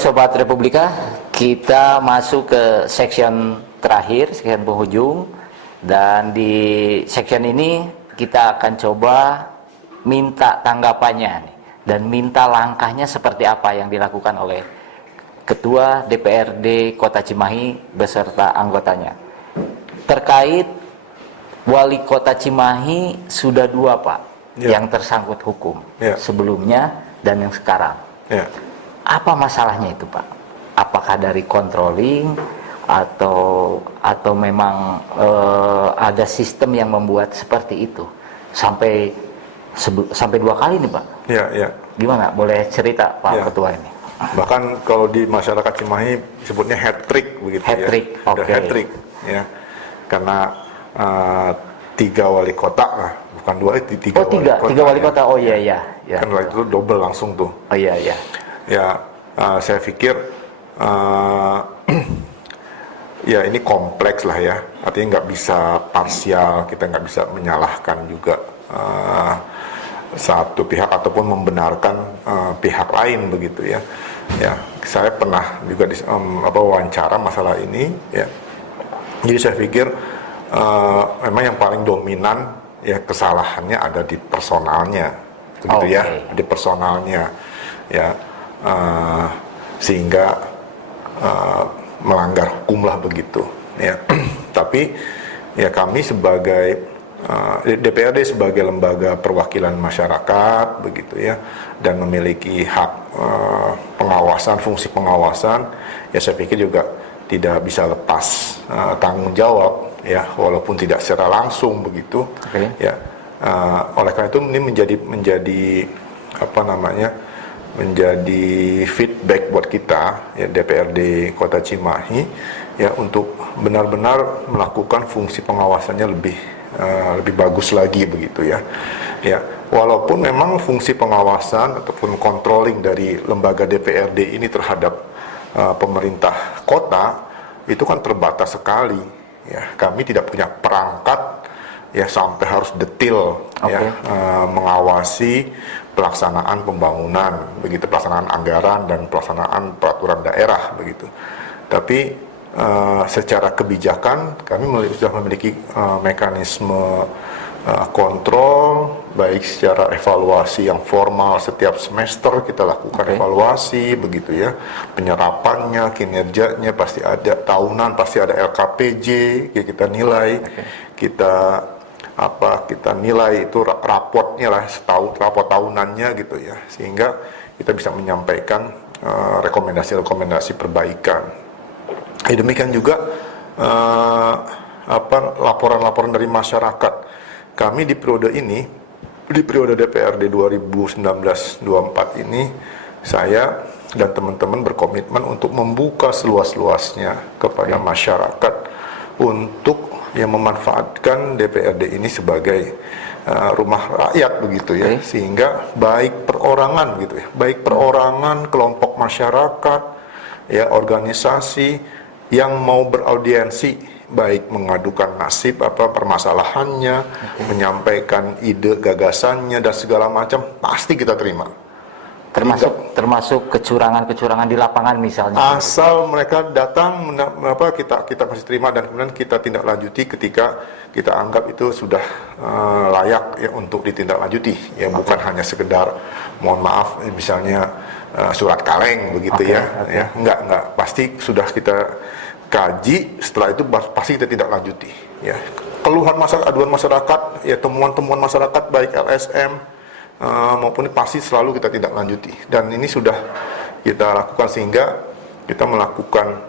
Sobat Republika, kita masuk ke section terakhir, section penghujung. Dan di section ini kita akan coba minta tanggapannya nih, dan minta langkahnya seperti apa yang dilakukan oleh Ketua DPRD Kota Cimahi beserta anggotanya. Terkait Wali Kota Cimahi sudah dua, Pak, yang tersangkut hukum, sebelumnya dan yang sekarang. Apa masalahnya itu, Pak? Apakah dari controlling atau memang ada sistem yang membuat seperti itu sampai dua kali nih, Pak? Gimana? Boleh cerita, Pak Ketua ini? Bahkan kalau di masyarakat Cimahi sebutnya hat trick begitu, hat trick ya, karena 3 wali kota lah, bukan 2, 3 tiga wali kota. Oh iya. Kan itu double langsung tuh. Oh iya. Ya, saya pikir ya ini kompleks lah ya, artinya nggak bisa parsial, kita nggak bisa menyalahkan juga satu pihak ataupun membenarkan pihak lain begitu ya. Ya, saya pernah juga wawancara masalah ini ya. Jadi saya pikir memang yang paling dominan ya kesalahannya ada di personalnya begitu ya, di personalnya ya, sehingga melanggar hukum lah begitu ya. Tapi ya kami sebagai DPRD sebagai lembaga perwakilan masyarakat begitu ya, dan memiliki hak pengawasan, fungsi pengawasan ya, saya pikir juga tidak bisa lepas tanggung jawab ya, walaupun tidak secara langsung begitu ya. Oleh karena itu ini menjadi apa namanya, menjadi feedback buat kita ya, DPRD Kota Cimahi ya, untuk benar-benar melakukan fungsi pengawasannya lebih bagus lagi begitu ya. Ya, walaupun memang fungsi pengawasan ataupun controlling dari lembaga DPRD ini terhadap pemerintah kota itu kan terbatas sekali ya. Kami tidak punya perangkat ya sampai harus detail ya, mengawasi pelaksanaan pembangunan begitu, pelaksanaan anggaran dan pelaksanaan peraturan daerah begitu. Tapi secara kebijakan kami sudah memiliki mekanisme kontrol, baik secara evaluasi yang formal setiap semester kita lakukan evaluasi begitu ya, penyerapannya, kinerjanya pasti ada, tahunan pasti ada LKPJ ya, kita nilai, kita nilai itu raportnya lah, raport tahunannya gitu ya, sehingga kita bisa menyampaikan rekomendasi-rekomendasi perbaikan. Demikian juga laporan-laporan dari masyarakat. Kami di periode ini, di periode DPRD 2019-24 ini, saya dan teman-teman berkomitmen untuk membuka seluas-luasnya kepada masyarakat untuk yang memanfaatkan DPRD ini sebagai rumah rakyat begitu ya, sehingga baik perorangan gitu ya, baik perorangan, kelompok masyarakat ya, organisasi yang mau beraudiensi, baik mengadukan nasib permasalahannya, menyampaikan ide gagasannya dan segala macam, pasti kita terima. Termasuk kecurangan di lapangan misalnya. Asal mereka datang, kita pasti terima, dan kemudian kita tindak lanjuti ketika kita anggap itu sudah layak ya untuk ditindaklanjuti ya, bukan hanya sekedar mohon maaf misalnya surat kaleng begitu ya. Enggak, pasti sudah kita kaji, setelah itu pasti kita tidak lanjuti ya. Keluhan masyarakat, aduan masyarakat ya, temuan-temuan masyarakat baik LSM maupun pasti selalu kita tidak lanjuti, dan ini sudah kita lakukan sehingga kita melakukan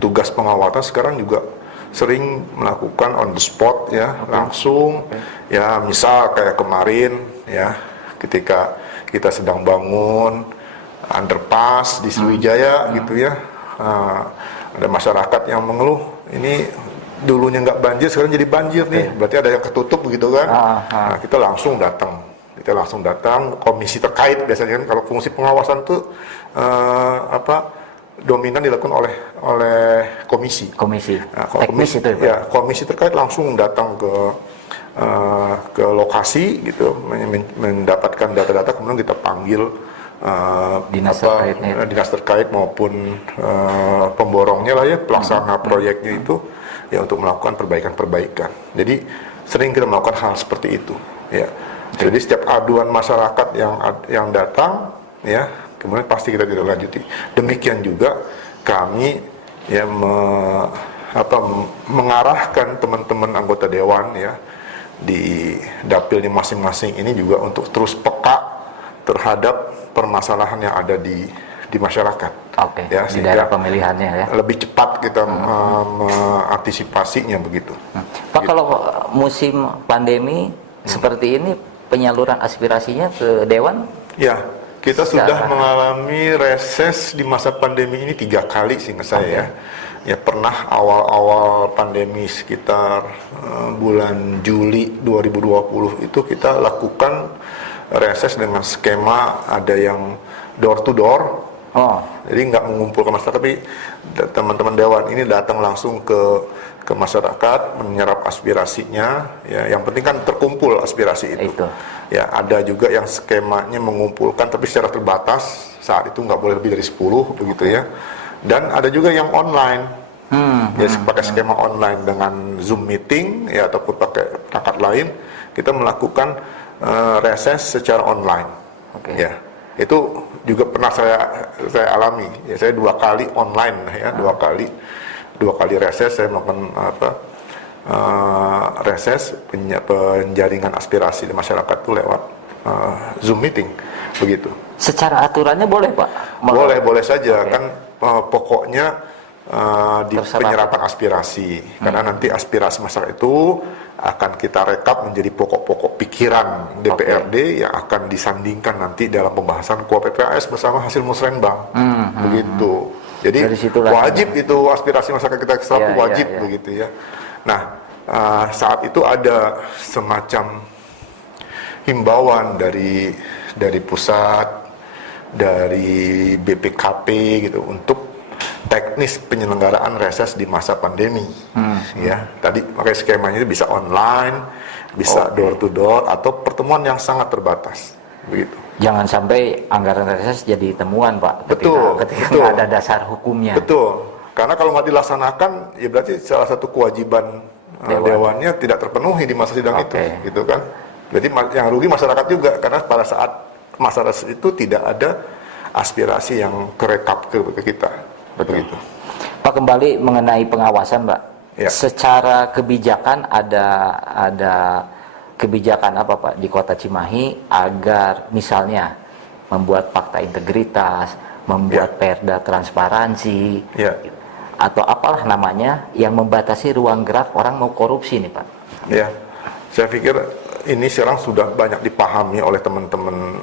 tugas pengawasan sekarang juga sering melakukan on the spot ya, langsung ya, misal kayak kemarin ya, ketika kita sedang bangun underpass di Sriwijaya gitu ya, ada masyarakat yang mengeluh, ini dulunya nggak banjir sekarang jadi banjir nih, berarti ada yang ketutup begitu kan. Nah, kita langsung datang komisi terkait, biasanya kan kalau fungsi pengawasan tuh dominan dilakukan oleh komisi. Nah, Teknis itu ya, komisi terkait langsung datang ke lokasi gitu, mendapatkan data-data, kemudian kita panggil Dinas terkaitnya. dinas terkait maupun pemborongnya lah ya, pelaksana proyeknya itu ya untuk melakukan perbaikan-perbaikan. Jadi sering kita melakukan hal seperti itu ya. Jadi setiap aduan masyarakat yang datang ya, kemudian pasti kita tidak lanjuti. Demikian juga kami ya mengarahkan teman-teman anggota dewan ya di dapilnya masing-masing ini juga untuk terus peka terhadap permasalahan yang ada di masyarakat. Oke. Ya, Di daerah pemilihannya ya. lebih cepat kita mengantisipasinya begitu. Pak, kalau musim pandemi seperti ini, penyaluran aspirasinya ke dewan? Ya, kita sudah mengalami reses di masa pandemi ini 3 kali seingat saya ya. Ya pernah awal-awal pandemi sekitar bulan Juli 2020 itu kita lakukan reses dengan skema ada yang door to door. Jadi nggak mengumpulkan masyarakat, tapi teman-teman dewan ini datang langsung ke masyarakat menyerap aspirasinya. Ya, yang penting kan terkumpul aspirasi itu. Ya, ada juga yang skemanya mengumpulkan tapi secara terbatas, saat itu nggak boleh lebih dari 10 begitu ya. Dan ada juga yang online, ya pakai skema online dengan Zoom meeting ya ataupun pakai perangkat lain, kita melakukan reses secara online. Ya, itu juga pernah saya alami. Ya, saya 2 kali online ya, 2 kali reses saya melakukan reses penjaringan aspirasi di masyarakat itu lewat Zoom meeting begitu. Secara aturannya boleh Pak? Boleh saja kan pokoknya di penyerapan aspirasi karena nanti aspirasi masyarakat itu akan kita rekap menjadi pokok-pokok pikiran DPRD yang akan disandingkan nanti dalam pembahasan KUA-PPAS bersama hasil musrenbang begitu. Jadi wajib itu aspirasi masyarakat kita wajib begitu ya. Nah saat itu ada semacam himbauan dari pusat, dari BPKP gitu untuk teknis penyelenggaraan reses di masa pandemi. Ya, tadi pakai skemanya itu bisa online, bisa door to door atau pertemuan yang sangat terbatas. Begitu. Jangan sampai anggaran reses jadi temuan, Pak. Ketika nggak ada dasar hukumnya. Betul. Karena kalau nggak dilaksanakan, ya berarti salah satu kewajiban dewannya tidak terpenuhi di masa sidang itu, gitu kan? Jadi yang rugi masyarakat juga karena pada saat masa reses itu tidak ada aspirasi yang kerekap ke kita. Begitu. Pak, kembali mengenai pengawasan, Pak. Ya. Secara kebijakan ada kebijakan apa Pak di Kota Cimahi agar misalnya membuat fakta integritas, membuat perda transparansi, atau apalah namanya yang membatasi ruang gerak orang mau korupsi nih Pak? Ya, saya pikir ini sekarang sudah banyak dipahami oleh teman-teman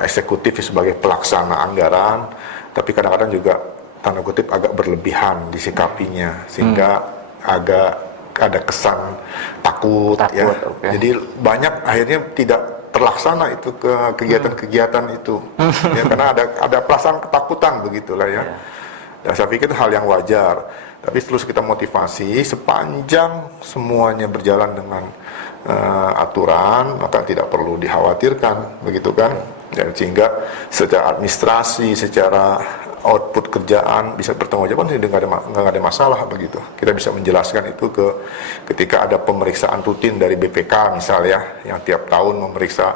eksekutif sebagai pelaksana anggaran, tapi kadang-kadang juga tanda kutip agak berlebihan disikapinya sehingga agak ada kesan takut ya. Jadi banyak akhirnya tidak terlaksana itu ke kegiatan-kegiatan itu ya, karena ada perasaan ketakutan begitulah ya. Dan saya pikir itu hal yang wajar, tapi terus kita motivasi sepanjang semuanya berjalan dengan aturan maka tidak perlu dikhawatirkan begitu kan. Dan sehingga secara administrasi, secara output kerjaan bisa bertanggung jawab, nggak ada masalah begitu. Kita bisa menjelaskan itu ketika ada pemeriksaan rutin dari BPK misalnya yang tiap tahun memeriksa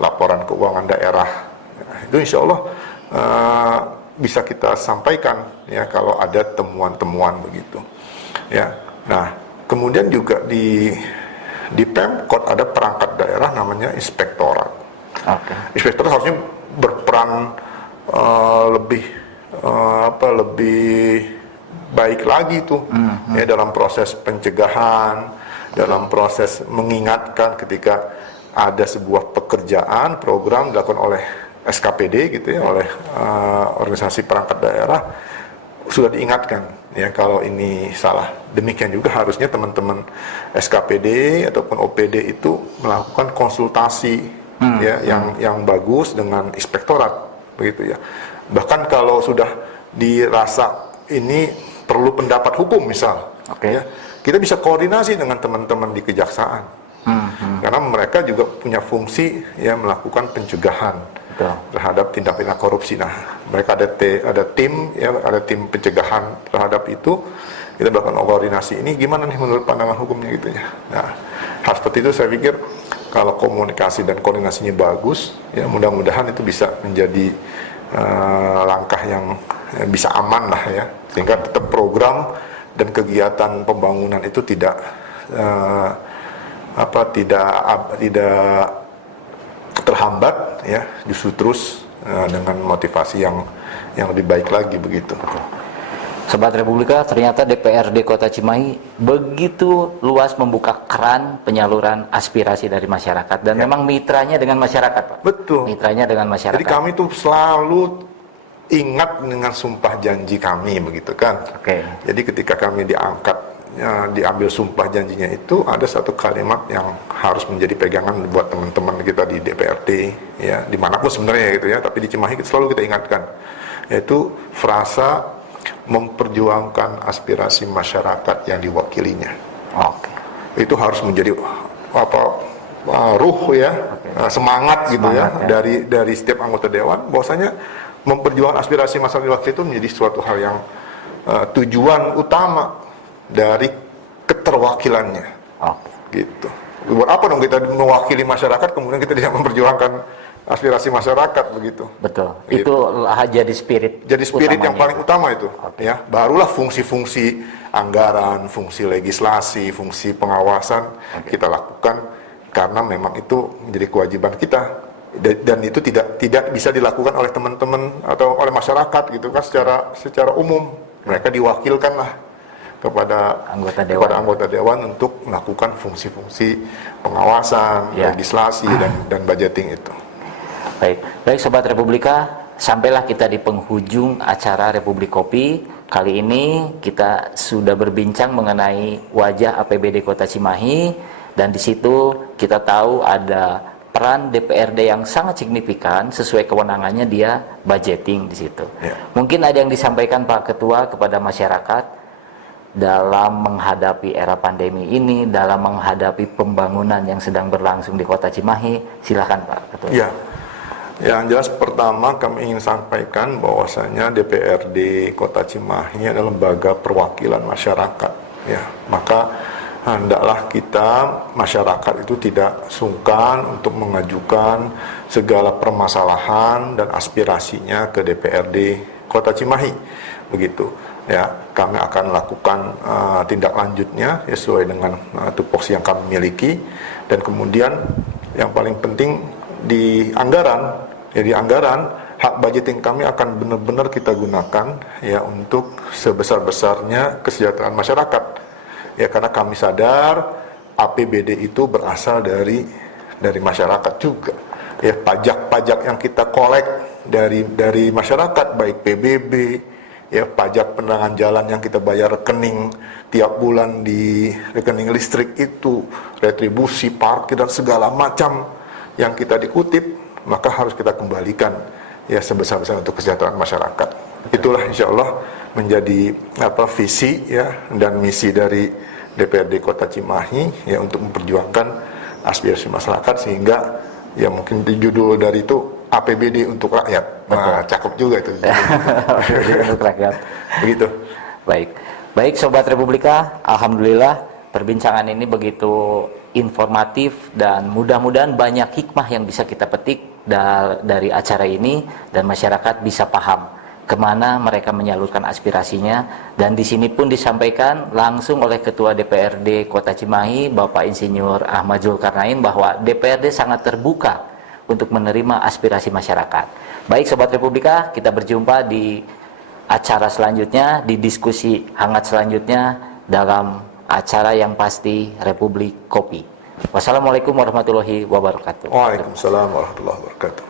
laporan keuangan daerah. Itu insya Allah bisa kita sampaikan ya kalau ada temuan-temuan begitu. Ya. Nah, kemudian juga di Pemkot ada perangkat daerah namanya inspektorat. Inspektorat harusnya berperan lebih baik lagi tuh ya dalam proses pencegahan, dalam proses mengingatkan ketika ada sebuah pekerjaan program dilakukan oleh SKPD gitu ya, oleh organisasi perangkat daerah sudah diingatkan ya kalau ini salah. Demikian juga harusnya teman-teman SKPD ataupun OPD itu melakukan konsultasi ya yang bagus dengan inspektorat begitu ya. Bahkan kalau sudah dirasa ini perlu pendapat hukum misal, ya, kita bisa koordinasi dengan teman-teman di kejaksaan, karena mereka juga punya fungsi ya melakukan pencegahan Betul. terhadap tindak pidana korupsi. Nah, mereka ada tim ya, ada tim pencegahan terhadap itu. Kita melakukan koordinasi ini gimana nih menurut pandangan hukumnya gitu ya. Nah, hal seperti itu saya pikir kalau komunikasi dan koordinasinya bagus, ya mudah-mudahan itu bisa menjadi langkah yang bisa aman lah ya, sehingga tetap program dan kegiatan pembangunan itu tidak terhambat ya, justru terus dengan motivasi yang lebih baik lagi begitu. Sobat Republika, ternyata DPRD Kota Cimahi begitu luas membuka keran penyaluran aspirasi dari masyarakat dan memang mitranya dengan masyarakat, Pak. Betul. Mitranya dengan masyarakat. Jadi kami tuh selalu ingat dengan sumpah janji kami begitu kan. Oke. Jadi ketika kami diambil sumpah janjinya itu ada satu kalimat yang harus menjadi pegangan buat teman-teman kita di DPRD ya, dimanapun sebenarnya gitu ya, tapi di Cimahi selalu kita ingatkan, yaitu frasa memperjuangkan aspirasi masyarakat yang diwakilinya. Oke. Itu harus menjadi ruh ya, semangat gitu ya, dari setiap anggota dewan, bahwasanya memperjuangkan aspirasi masyarakat diwakili itu menjadi suatu hal yang tujuan utama dari keterwakilannya. Gitu. Buat apa dong kita mewakili masyarakat kemudian kita tidak memperjuangkan aspirasi masyarakat begitu. Betul. Gitu. Itu jadi spirit. Jadi spirit yang paling utama itu, Okay. ya. Barulah fungsi-fungsi anggaran, fungsi legislasi, fungsi pengawasan kita lakukan karena memang itu menjadi kewajiban kita. Dan itu tidak bisa dilakukan oleh teman-teman atau oleh masyarakat gitu kan, secara umum. Mereka diwakilkan lah kepada anggota dewan untuk melakukan fungsi-fungsi pengawasan, legislasi dan budgeting itu. Baik Sobat Republika, sampailah kita di penghujung acara Republik Kopi. Kali ini kita sudah berbincang mengenai wajah APBD Kota Cimahi, dan di situ kita tahu ada peran DPRD yang sangat signifikan, sesuai kewenangannya dia budgeting di situ. Mungkin ada yang disampaikan Pak Ketua kepada masyarakat dalam menghadapi era pandemi ini, dalam menghadapi pembangunan yang sedang berlangsung di Kota Cimahi. Silakan Pak Ketua. Ya. Yang jelas pertama kami ingin sampaikan bahwasanya DPRD Kota Cimahi adalah lembaga perwakilan masyarakat ya. Maka hendaklah kita masyarakat itu tidak sungkan untuk mengajukan segala permasalahan dan aspirasinya ke DPRD Kota Cimahi begitu ya. Kami akan lakukan tindak lanjutnya ya, sesuai dengan tupoksi yang kami miliki. Dan kemudian yang paling penting di anggaran hak budgeting kami akan benar-benar kita gunakan ya untuk sebesar-besarnya kesejahteraan masyarakat ya, karena kami sadar APBD itu berasal dari masyarakat juga ya. Pajak-pajak yang kita kolek dari masyarakat, baik PBB ya, pajak penerangan jalan yang kita bayar rekening tiap bulan di rekening listrik itu, retribusi parkir dan segala macam yang kita dikutip, maka harus kita kembalikan ya sebesar-besar untuk kesejahteraan masyarakat. Itulah insya Allah menjadi visi ya dan misi dari DPRD Kota Cimahi ya, untuk memperjuangkan aspirasi masyarakat, sehingga ya mungkin judul dari itu APBD untuk rakyat. Nah, cakep juga itu. Untuk rakyat. Begitu. Baik Sobat Republika, alhamdulillah perbincangan ini begitu informatif dan mudah-mudahan banyak hikmah yang bisa kita petik dari acara ini, dan masyarakat bisa paham kemana mereka menyalurkan aspirasinya. Dan di sini pun disampaikan langsung oleh Ketua DPRD Kota Cimahi, Bapak Insinyur Ahmad Zulkarnain, bahwa DPRD sangat terbuka untuk menerima aspirasi masyarakat. Baik Sobat Republika, kita berjumpa di acara selanjutnya, di diskusi hangat selanjutnya dalam acara yang pasti Republik Kopi. Wassalamualaikum warahmatullahi wabarakatuh. Waalaikumsalam warahmatullahi wabarakatuh.